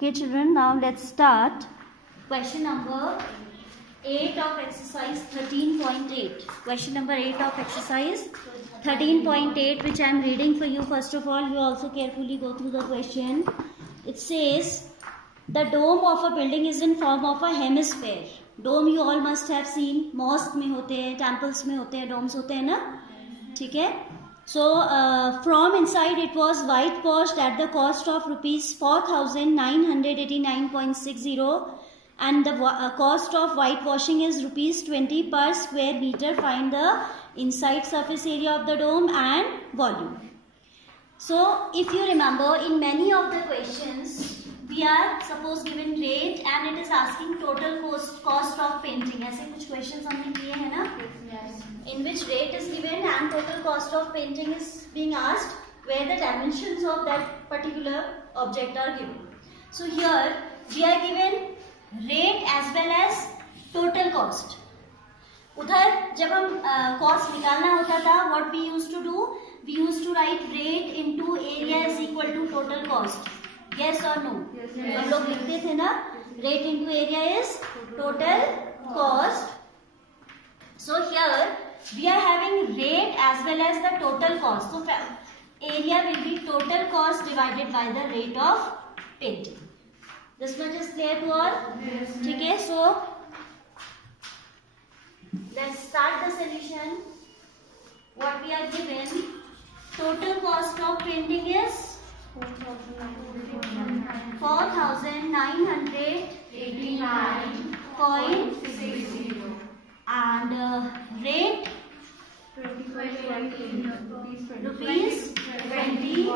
Okay children, now let's start question number 8 of exercise 13.8. Question number 8 of exercise 13.8, which I am reading for you. First of all, you also carefully go through the question. It says the dome of a building is in form of a hemisphere. Dome you all must have seen. Mosque में होते हैं, temples में होते हैं, domes होते हैं ना, ठीक है. So from inside it was whitewashed at the cost of rupees 4,989.60, and the cost of whitewashing is rupees 20 per square meter. Find the inside surface area of the dome and volume. So if you remember, in many of the questions we are suppose given rate and it is asking total cost of painting. ऐसे कुछ questions हमने किए हैं ना, in which rate is given and total cost of painting is being asked, where the dimensions of that particular object are given. So here we are given rate as well as total cost. उधर जब हम cost निकालना होता था, what we used to do, we used to write rate into area is equal to total cost. Yes or no? हम लोग लिखते थे ना, rate into area is total cost. So here we are having rate as well as the total cost. So area will be total cost divided by the rate of painting. This much is clear to all? Yes. Okay, so let's start the solution. What we are given, total cost of painting is 4,989.60 and rate rupees 20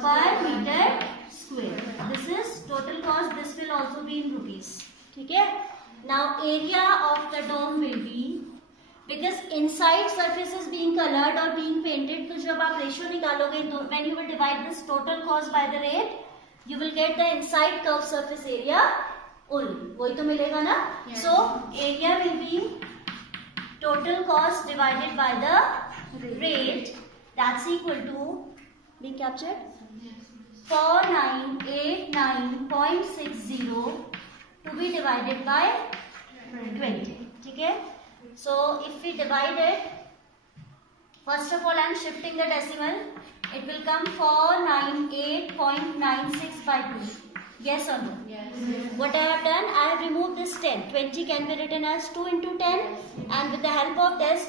per meter square. This is total cost. This will also be in rupees. Okay. Now area of the dome will be, because inside surface is being colored or being painted, तो जब आप ratio निकालोगे, when you will divide this total cost by the rate, you will get the inside curved surface area only. वही तो मिलेगा ना? Yes. So area will be total cost divided by the rate. That's equal to, being captured, 4,989.60 to be divided by 20. Okay? So if we divide it, first of all I am shifting the decimal. It will come 498.96 by 2. Yes or no? Yes. What I have done, I have removed this 10. 20 can be written as 2 into 10, and with the help of this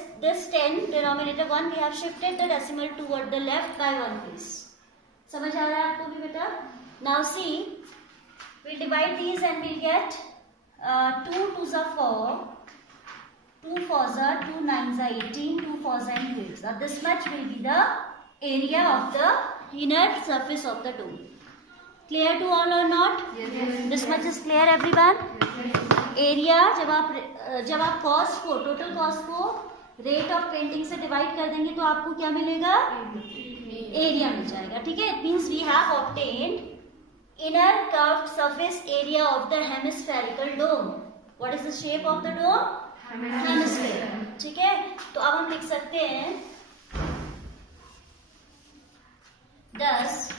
10 denominator 1, we have shifted the decimal toward the left by 1 place. समझ आ रहा है आपको भी बेटा? Now see, we'll divide these and we'll get 2 2s are 4, 2 4s are 2 9s are 18, 2 4s are 8. Now this much will be the area of the inner surface of the dome. Clear to all or not? Yes. This much is clear everyone? Yes. Area जब आप cost को, total cost को rate of painting से divide कर देंगे तो आपको क्या मिलेगा? Area मिल जाएगा. ठीक है? It means we have obtained inner curved surface area of the hemispherical dome. What is the shape of the dome? Hemisphere. ठीक है? तो अब हम लिख सकते हैं, thus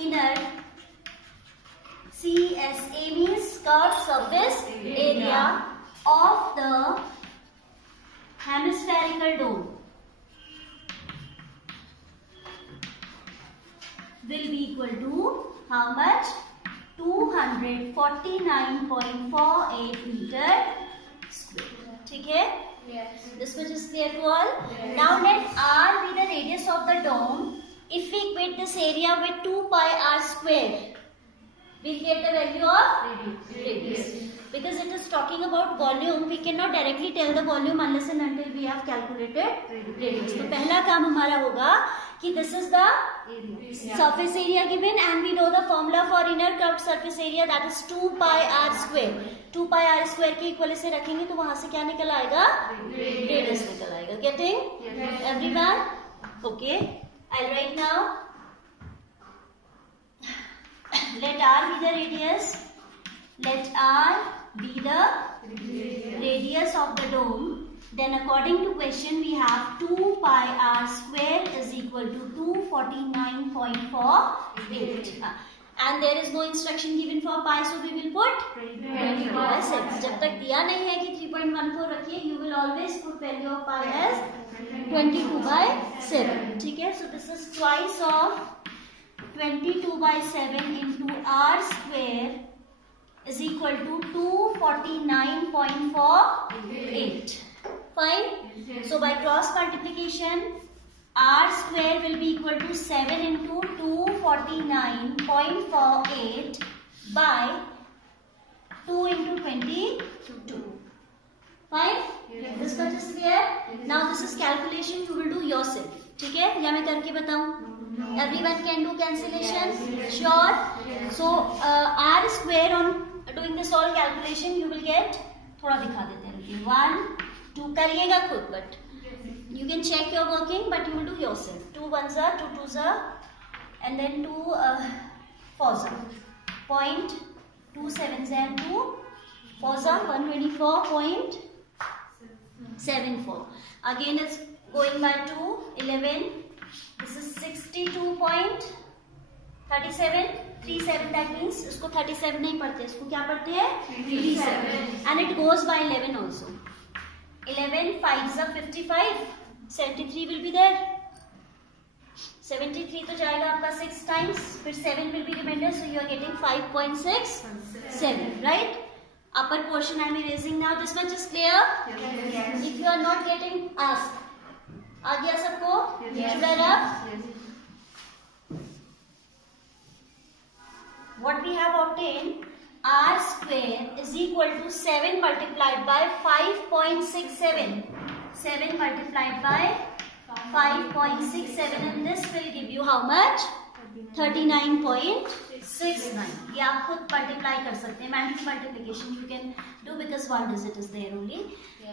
inner CSA means curved surface area of the hemispherical dome will be equal to how much? 249.48 meter square. ठीक है? Yes. This much is clear to all? Yes. Now let R be the radius of the dome. If we equate this area with 2 pi r square, we'll get the value of radius. Yes. Because it is talking about volume, we cannot directly tell the volume unless and until we have calculated radius. तो पहला काम हमारा होगा कि this is the surface area given and we know the formula for inner curved surface area, that is 2 pi r square. 2 pi r square के equal से रखेंगे तो वहां से क्या निकल आएगा? Radius निकल आएगा. Getting? Yes. Everyone? Okay. I'll write now. Let R be the radius. Let R be the radius of the dome. Then according to question we have 2 pi r square is equal to 249.48. and there is no instruction given for pi, so we will put 22/6. जब तक दिया नहीं है कि 3.14 रखिए, you will always put value of pi as 22/7. ठीक है, so this is twice of 22/7 into r square is equal to 249.48. Fine. So by cross multiplication, r square will be equal to 7 into 249.48 by 2 into 22. Fine. This much is clear. Now this is calculation you will do yourself. ठीक है, या मैं करके बताऊं? Everyone can do cancellation. Sure. So r square on doing this all calculation you will get, थोड़ा दिखा देते हैं, 1 2 करिएगा खुद, but you can check your working, but you will do yourself. 2 1s are 2 2s are, and then 2 4s are 0.27 and 2 4s are 124.74. Again it's going by 2 11. This is 62.37 that means इसको 37 नहीं पढ़ते, इसको क्या पढ़ते हैं? 37. And it goes by 11 also. 11 5s are 55. 73 will be there. 73 तो जाएगा आपका 6 times, फिर 7 will be remainder, so you are getting 5.67, right? Upper portion I am erasing now. This much is clear? Yes. If you are not getting, ask. आ गया सबको? Yes. What we have obtained, r square is equal to 7 multiplied by 5.67. 7 multiplied by 5.67, and this will give you how much? 39.69. ये आप खुद multiply कर सकते हैं. Manual multiplication you can do because one digit is there only.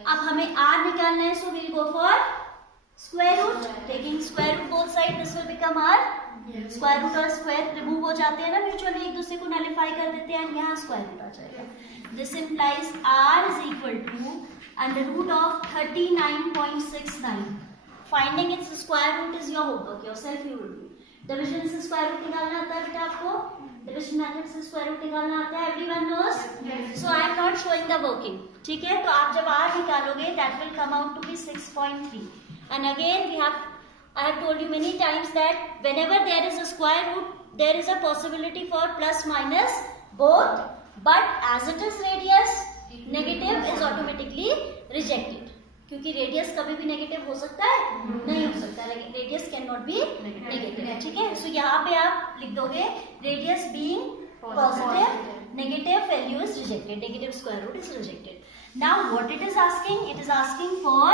अब हमें r निकालना है, so we'll go for square root. Taking square root both side, this will become r. Square root और स्क्वायर रिमूव हो जाते हैं ना mutually, एक दूसरे को नलिफाई कर देते हैं, यहाँ स्क्वायर रूट आ जाएगा. This implies r is equal to under root of 39.69. Finding its square root is your homework, yourself you will do. Division से स्क्वायर रूट निकालना आता है बेटा आपको, डिवीजन मेथड से स्क्वायर रूट निकालना आता है, everyone knows. So I am not showing the working. ठीक है, तो आप जब r निकालोगे that will come out to be 6.3. And again we have, I have told you many times that whenever there is a square root, there is a possibility for plus minus both, but as it is radius, negative is automatically rejected. क्योंकि radius कभी भी negative हो सकता है? नहीं हो सकता. Radius cannot be negative. ठीक है, so यहाँ पे आप लिख दोगे radius being positive, negative value is rejected, negative square root is rejected. Now what it is asking? It is asking for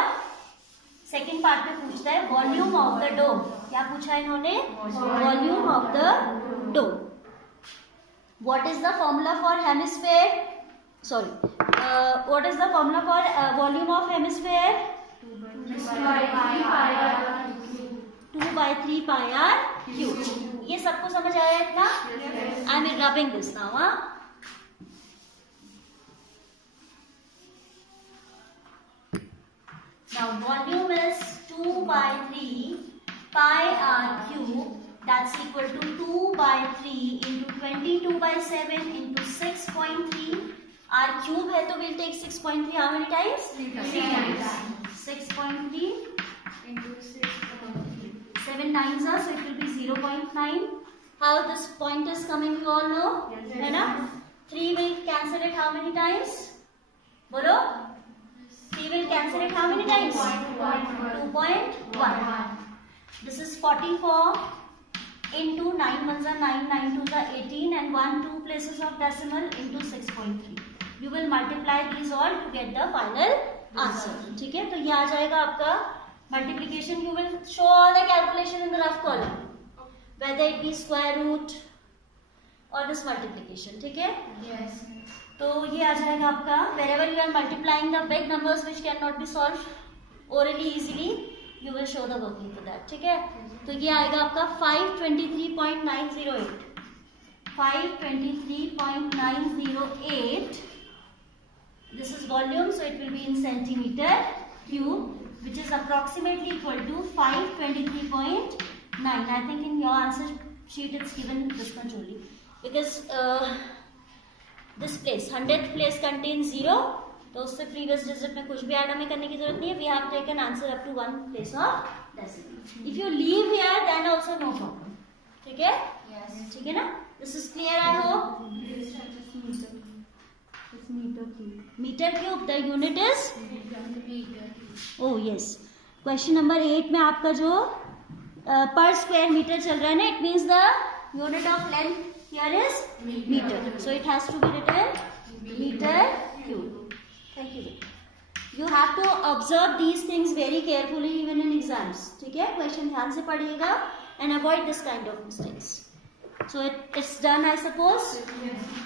second part में पूछता है वॉल्यूम ऑफ द डोम. क्या पूछा है इन्होंने? Volume of the dome. What is the formula for hemisphere? Sorry, what is the formula for volume of hemisphere? 2/3 pi r cube. ये सबको समझ आया इतना? I am rubbing this now. Now volume is 2/3 pi r cube, that's equal to 2/3 into 22/7 into 6.3. r cube है तो we'll take 6.3 how many times? 3 times. 6.3 into 6.3. 7 9s are, so it will be 0.9. How this point is coming you all know? है ना? 3 will cancel it how many times? बोलो. 3 will cancel it how many times? 2.1. This is 44 into 9 1s are 9, 9 2s are 18, and 1 2 places of decimal into 6.3. You will multiply these all to get the final answer. ठीक है, तो ये आ जाएगा आपका multiplication. You will show all the calculation in the rough column, whether it be square root or this multiplication. ठीक है? Yes. तो ये आ जाएगा आपका wherever you are multiplying the big numbers which cannot be solved orally easily, you will show the working for that. ठीक है, तो ये आएगा आपका 523.908. 523.908. This is volume, so it will be in centimeter cube, which is approximately equal to 523.9. I think in your answer sheet it's given this much only. because this place 100th place contains 0, तो उससे previous digit में कुछ भी add हमें करने की जरूरत नहीं है. We have taken answer up to 1 place of decimal. If you leave here, then also no problem. ठीक है? Yes. ठीक है ना? This is clear, I hope. It's meter cube. Meter cube. The unit is meter. Oh yes. Question number 8 में आपका जो per square meter चल रहा है ना, it means the unit of length here is meter. So it has to be written meter cube. Thank you. You have to observe these things very carefully even in exams. ठीक है? Question ध्यान से पढ़िएगा and avoid this kind of mistakes. So it's done, I suppose. Yes.